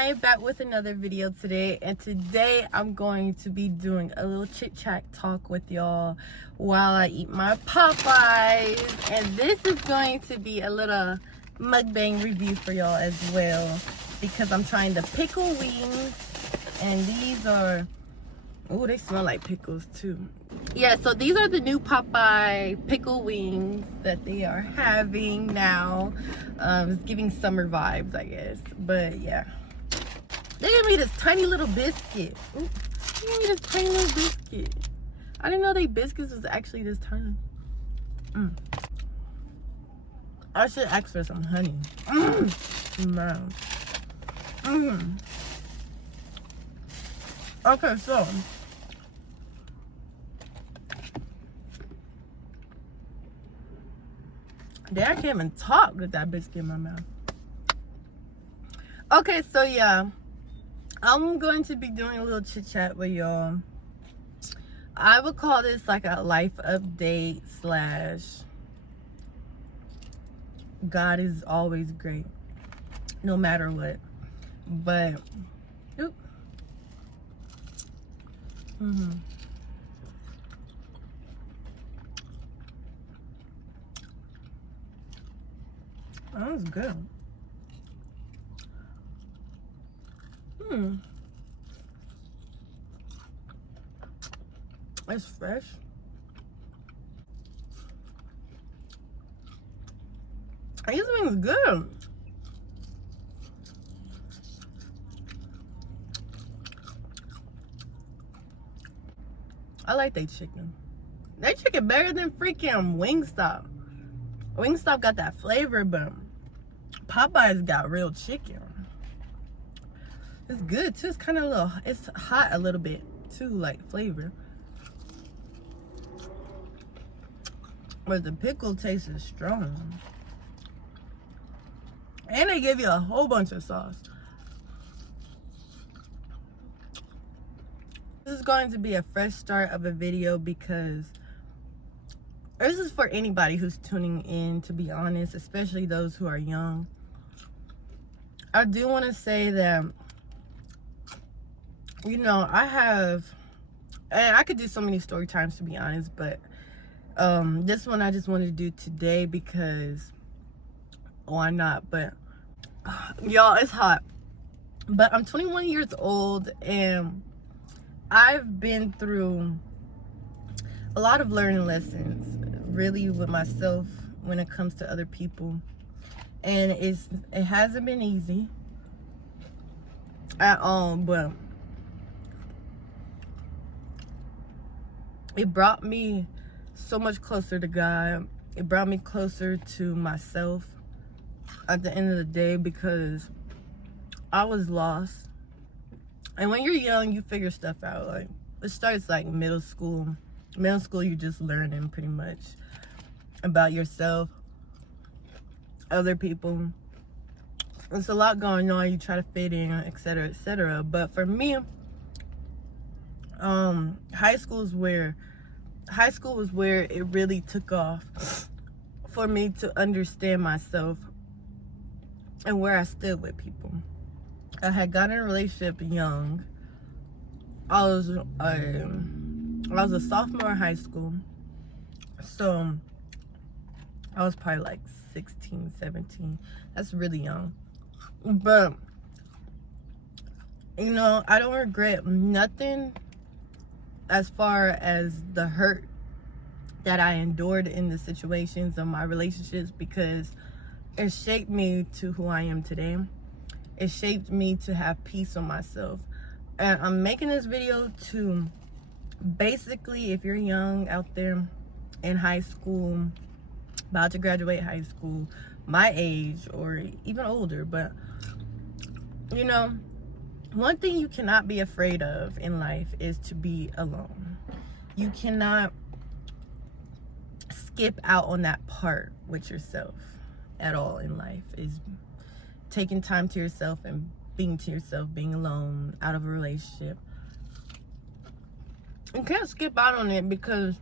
I am back with another video today, and today I'm going to be doing a little chit chat talk with y'all while I eat my Popeyes. And this is going to be a little mukbang review for y'all as well, because I'm trying the pickle wings, and these are, oh, they smell like pickles too. Yeah, so these are the new Popeye pickle wings that they are having now. It's giving summer vibes, I guess. But yeah, they gave me this tiny little biscuit. Ooh, they gave me this tiny little biscuit. I didn't know they biscuits was actually this tiny. I should ask for some honey. Man. Okay, so I can't even talk with that biscuit in my mouth. Okay, so yeah, I'm going to be doing a little chit chat with y'all. I would call this like a life update slash God is always great, no matter what. But, oop. That was good. It's fresh. These wings good. I like their chicken. Their chicken better than freaking Wingstop. Wingstop got that flavor, but Popeyes got real chicken. It's good too. It's kind of a little, it's hot a little bit too, like flavor. But the pickle taste is strong. And they give you a whole bunch of sauce. This is going to be a fresh start of a video because this is for anybody who's tuning in, to be honest, especially those who are young. I do want to say that, you know, and I could do so many story times, to be honest, but this one I just wanted to do today because why not? But y'all, it's hot. But I'm 21 years old, and I've been through a lot of learning lessons, really, with myself when it comes to other people. And it hasn't been easy at all, but it brought me so much closer to God. It brought me closer to myself at the end of the day, because I was lost. And when you're young, you figure stuff out. Like, it starts like middle school. Middle school, you're just learning pretty much about yourself, other people. There's a lot going on. You try to fit in, etc., etc. But for me, high school was where it really took off for me to understand myself and where I stood with people. I had gotten in a relationship young. I was a sophomore in high school, so I was probably like 16, 17. That's really young. But, you know, I don't regret nothing as far as the hurt that I endured in the situations of my relationships, because it shaped me to who I am today. It shaped me to have peace on myself. And I'm making this video to basically, if you're young out there in high school, about to graduate high school, my age or even older, but you know, one thing you cannot be afraid of in life is to be alone. You cannot skip out on that part with yourself at all in life, is taking time to yourself and being to yourself, being alone, out of a relationship. You can't skip out on it, because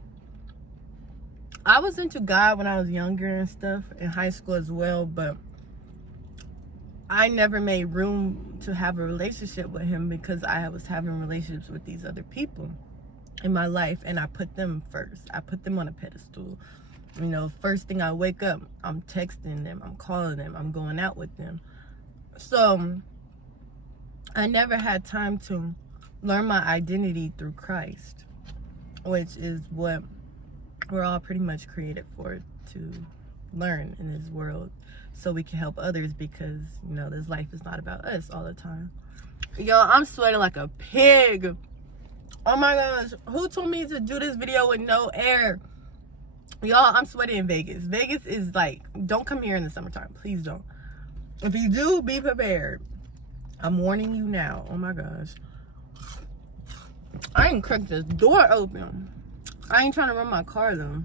I was into God when I was younger and stuff, in high school as well, but I never made room to have a relationship with him because I was having relationships with these other people in my life, and I put them first. I put them on a pedestal. You know, first thing I wake up, I'm texting them, I'm calling them, I'm going out with them. So I never had time to learn my identity through Christ, which is what we're all pretty much created for, to learn in this world so we can help others, because, you know, this life is not about us all the time. Yo, I'm sweating like a pig. Oh my gosh, who told me to do this video with no air? Y'all, I'm sweating in Vegas. Vegas is like, don't come here in the summertime. Please don't. If you do, be prepared. I'm warning you now. Oh my gosh. I ain't cracked this door open. I ain't trying to run my car though.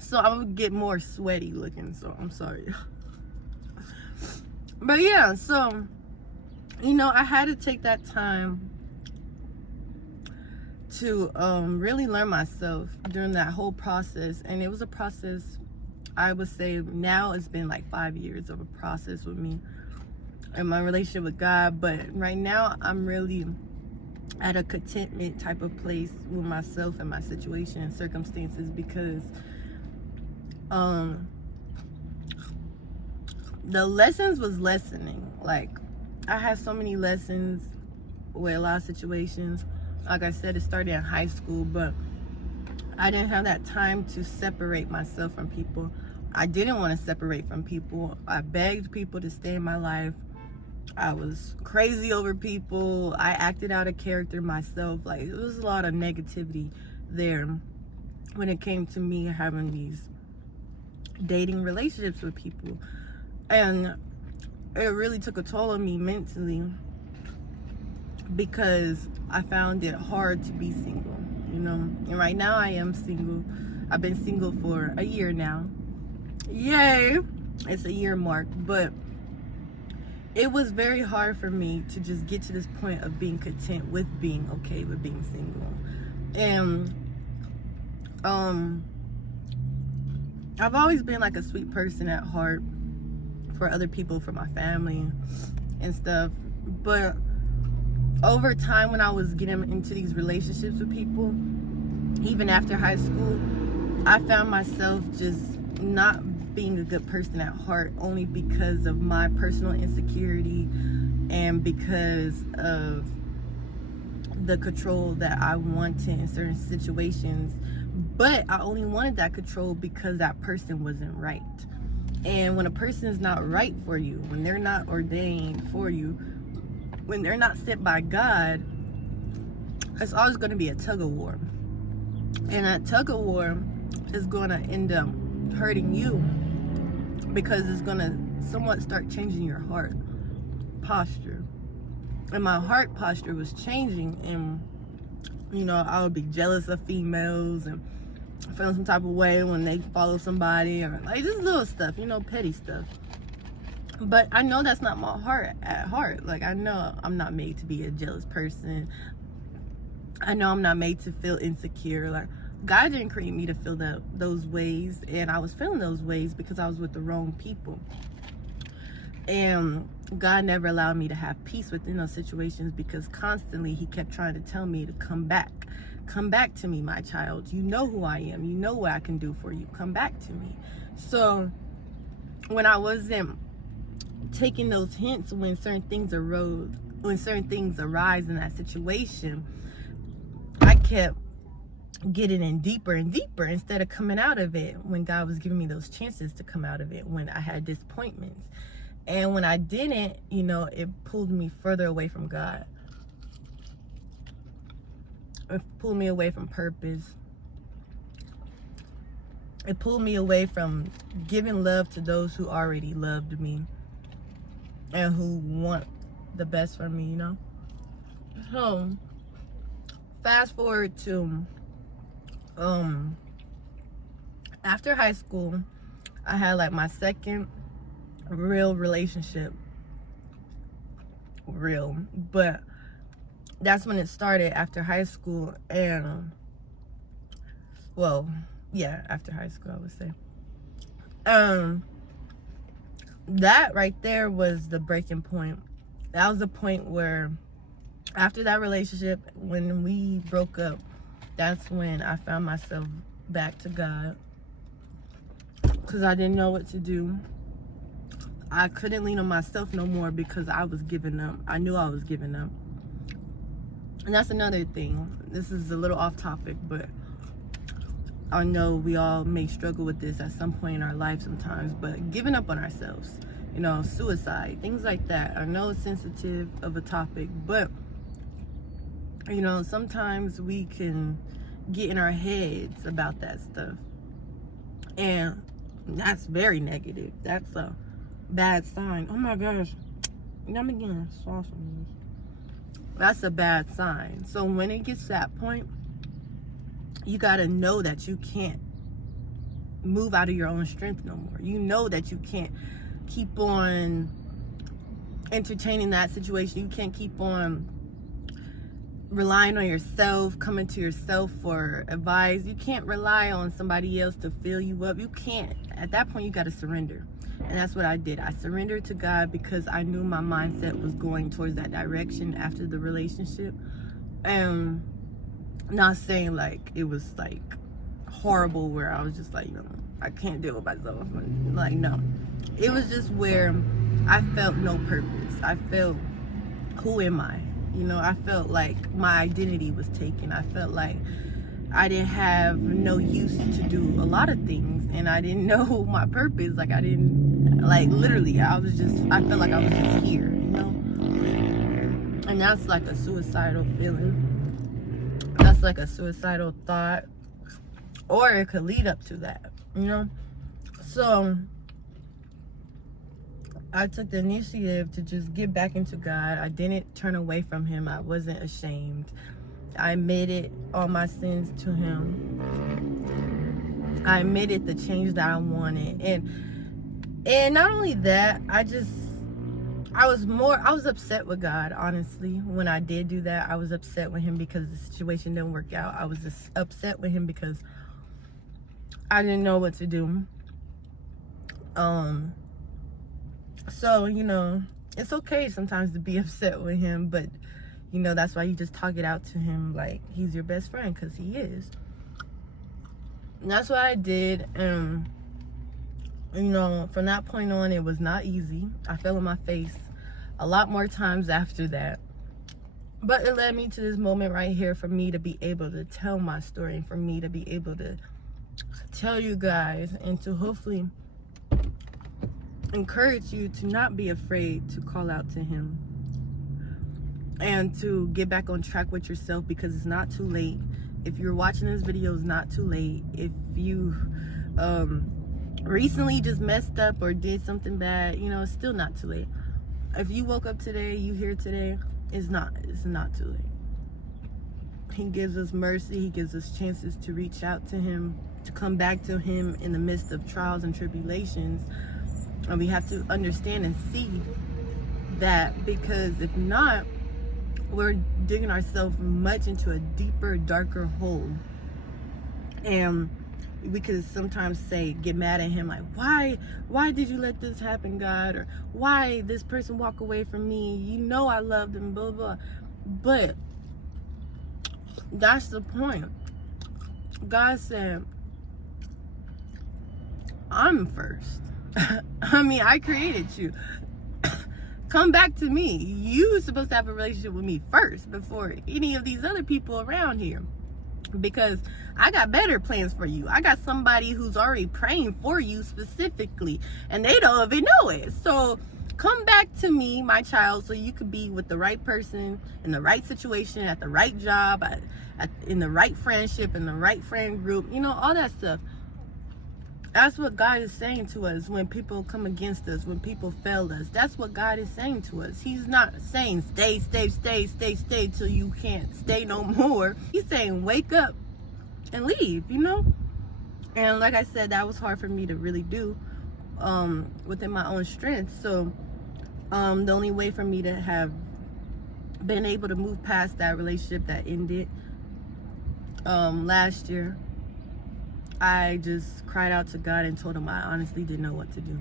So I'm gonna get more sweaty looking, so I'm sorry. But yeah, so, you know, I had to take that time to really learn myself during that whole process. And it was a process, I would say now it's been like 5 years of a process with me and my relationship with God. But right now I'm really at a contentment type of place with myself and my situation and circumstances, because the lessons was lessening. Like, I had so many lessons with a lot of situations. Like I said, it started in high school, but I didn't have that time to separate myself from people. I didn't want to separate from people. I begged people to stay in my life. I was crazy over people. I acted out of character myself. Like, it was a lot of negativity there when it came to me having these dating relationships with people. And it really took a toll on me mentally, because I found it hard to be single, you know. And right now I am single. I've been single for a year now. Yay! It's a year mark. But it was very hard for me to just get to this point of being content with being okay with being single. And I've always been like a sweet person at heart for other people, for my family and stuff. But over time, when I was getting into these relationships with people, even after high school, I found myself just not being a good person at heart, only because of my personal insecurity and because of the control that I wanted in certain situations. But I only wanted that control because that person wasn't right. And when a person is not right for you, when they're not ordained for you, when they're not sent by God, it's always going to be a tug of war. And that tug of war is going to end up hurting you, because it's going to somewhat start changing your heart posture. And my heart posture was changing, and, you know, I would be jealous of females and feeling some type of way when they follow somebody, or like just little stuff, you know, petty stuff. But I know that's not my heart at heart. Like, I know I'm not made to be a jealous person. I know I'm not made to feel insecure. Like, God didn't create me to feel those ways, and I was feeling those ways because I was with the wrong people. And God never allowed me to have peace within those situations, because constantly He kept trying to tell me to come back. Come back to me, my child. You know who I am. You know what I can do for you. Come back to me. So when I wasn't taking those hints when certain things arise in that situation, I kept getting in deeper and deeper instead of coming out of it when God was giving me those chances to come out of it, when I had disappointments. And when I didn't, you know, it pulled me further away from God. It pulled me away from purpose. It pulled me away from giving love to those who already loved me and who want the best for me, you know? So, fast forward to after high school, I had like my second real relationship. But that's when it started, after high school. And well, yeah, after high school, I would say. that right there was the breaking point. That was the point where, after that relationship, when we broke up, that's when I found myself back to God, because I didn't know what to do. I couldn't lean on myself no more because I was giving up. I knew I was giving up. And that's another thing. This is a little off topic, but I know we all may struggle with this at some point in our life sometimes, but giving up on ourselves, you know, suicide, things like that. I know it's sensitive of a topic, but, you know, sometimes we can get in our heads about that stuff. And that's very negative. That's a bad sign. Oh my gosh. I'm again sauce on this. That's a bad sign. So when it gets to that point, you got to know that you can't move out of your own strength no more. You know that you can't keep on entertaining that situation. You can't keep on relying on yourself, coming to yourself for advice. You can't rely on somebody else to fill you up. You can't. At that point, you got to surrender. And that's what I did. I surrendered to God because I knew my mindset was going towards that direction after the relationship. And not saying like it was like horrible where I was just like, you know, I can't deal with myself. Like, no. It was just where I felt no purpose. I felt, who am I? You know, I felt like my identity was taken. I felt like I didn't have no use to do a lot of things, and I didn't know my purpose. Like, I didn't, like, literally, I felt like I was just here, you know? And that's like a suicidal feeling. That's like a suicidal thought, or it could lead up to that, you know? So I took the initiative to just get back into God. I didn't turn away from him. I wasn't ashamed. I admitted all my sins to him. I admitted the change that I wanted. And not only that, I was upset with God, honestly. When I did do that, I was upset with him because the situation didn't work out. I was just upset with him because I didn't know what to do. So, you know, it's okay sometimes to be upset with him, but, you know, that's why you just talk it out to him like he's your best friend, because he is. And that's what I did. And, you know, from that point on, it was not easy. I fell on my face a lot more times after that. But it led me to this moment right here for me to be able to tell my story, and for me to be able to tell you guys, and to hopefully encourage you to not be afraid to call out to him and to get back on track with yourself, because it's not too late. If you're watching this video, it's not too late. If you recently just messed up or did something bad, you know, it's still not too late. If you woke up today, you here today, it's not too late. He gives us mercy. He gives us chances to reach out to him, to come back to him in the midst of trials and tribulations. And we have to understand and see that, because if not, we're digging ourselves much into a deeper, darker hole. And we could sometimes get mad at him, like, why did you let this happen, God? Or why this person walk away from me? You know I loved them, blah, blah. But that's the point. God said, I'm first. I mean, I created you. Come back to me. You're supposed to have a relationship with me first before any of these other people around here, because I got better plans for you. I got somebody who's already praying for you specifically, and they don't even know it. So come back to me, my child, so you could be with the right person, in the right situation, at the right job, in the right friendship, in the right friend group, you know, all that stuff. That's what God is saying to us when people come against us, when people fail us. That's what God is saying to us. He's not saying stay till you can't stay no more. He's saying wake up and leave, you know? And like I said, that was hard for me to really do within my own strength. So the only way for me to have been able to move past that relationship that ended last year, I just cried out to God and told him I honestly didn't know what to do.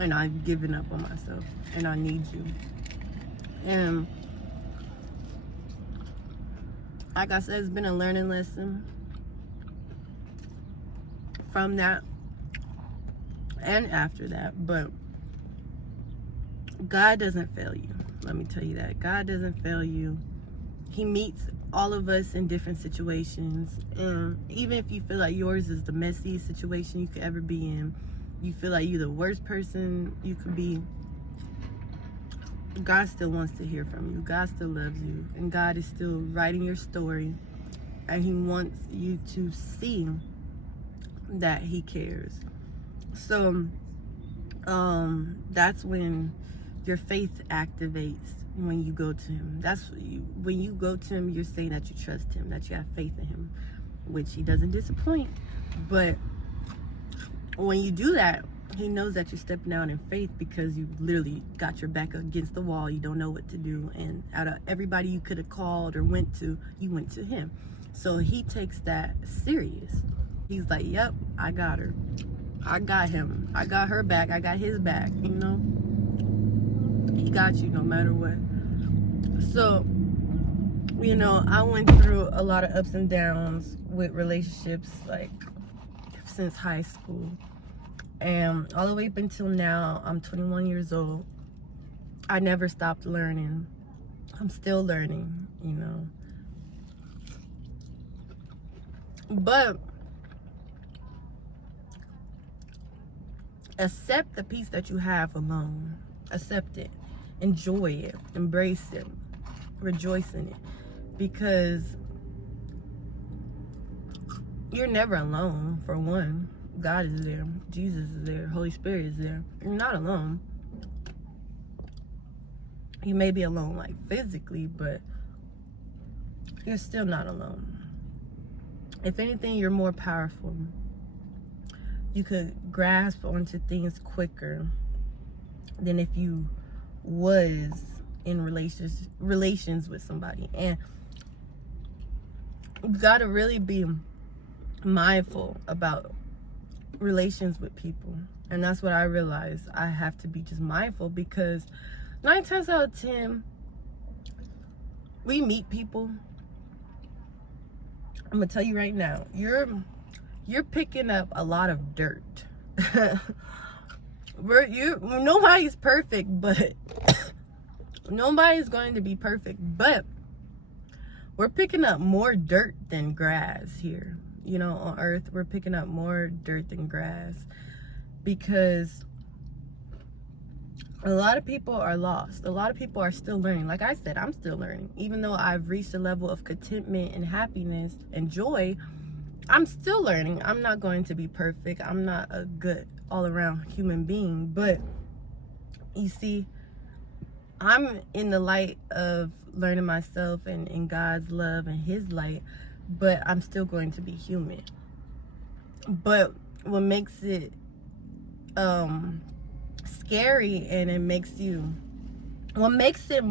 and I've given up on myself, and I need you. And like I said, it's been a learning lesson from that and after that. But God doesn't fail you. Let me tell you that. God doesn't fail you. He meets all of us in different situations. And even if you feel like yours is the messiest situation you could ever be in, you feel like you're the worst person you could be, God still wants to hear from you. God still loves you. And God is still writing your story. And He wants you to see that He cares. So that's when your faith activates, when you go to Him. When you go to Him, you're saying that you trust Him, that you have faith in Him, which He doesn't disappoint. But when you do that, He knows that you're stepping out in faith, because you literally got your back against the wall. You don't know what to do. And out of everybody you could have called or went to, you went to Him. So He takes that serious. He's like, yep, I got her. I got him. I got her back. I got his back, you know? He got you no matter what. So, you know, I went through a lot of ups and downs with relationships, like, since high school. And all the way up until now, I'm 21 years old. I never stopped learning. I'm still learning, you know? But accept the peace that you have alone. Accept it. Enjoy it. Embrace it. Rejoice in it. Because you're never alone, for one. God is there. Jesus is there. Holy Spirit is there. You're not alone. You may be alone, like, physically, but you're still not alone. If anything, you're more powerful. You could grasp onto things quicker than if you was in relations with somebody. And you gotta really be mindful about relations with people. And that's what I realized. I have to be just mindful, because 9 times out of 10, we meet people. I'm gonna tell you right now, you're picking up a lot of dirt. Nobody's perfect, but nobody's going to be perfect, but we're picking up more dirt than grass here. You know, on earth, we're picking up more dirt than grass, because a lot of people are lost. A lot of people are still learning. Like I said, I'm still learning. Even though I've reached a level of contentment and happiness and joy, I'm still learning. I'm not going to be perfect. I'm not a good all-around human being. But you see, I'm in the light of learning myself and in God's love and His light, but I'm still going to be human. But what makes it scary, and it makes you, what makes it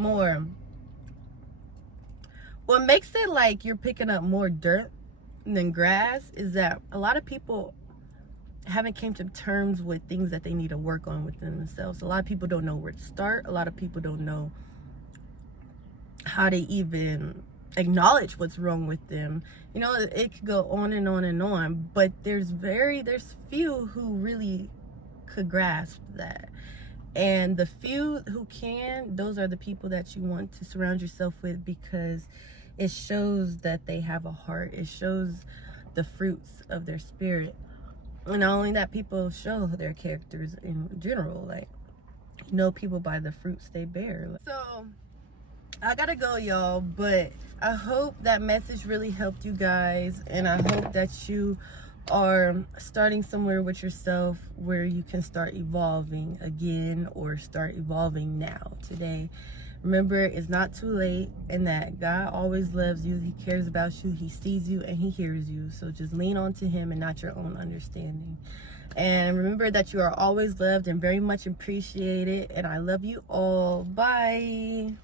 like you're picking up more dirt than grass, is that a lot of people haven't came to terms with things that they need to work on within themselves. A lot of people don't know where to start. A lot of people don't know how to even acknowledge what's wrong with them. You know, it could go on and on and on, but there's few who really could grasp that. And the few who can, those are the people that you want to surround yourself with, because it shows that they have a heart. It shows the fruits of their spirit. And not only that, people show their characters in general. Like, you know people by the fruits they bear. So I gotta go, y'all, but I hope that message really helped you guys, and I hope that you are starting somewhere with yourself where you can start evolving again, or start evolving now, today. Remember, it's not too late, and that God always loves you. He cares about you. He sees you and He hears you. So just lean on to Him and not your own understanding. And remember that you are always loved and very much appreciated. And I love you all. Bye.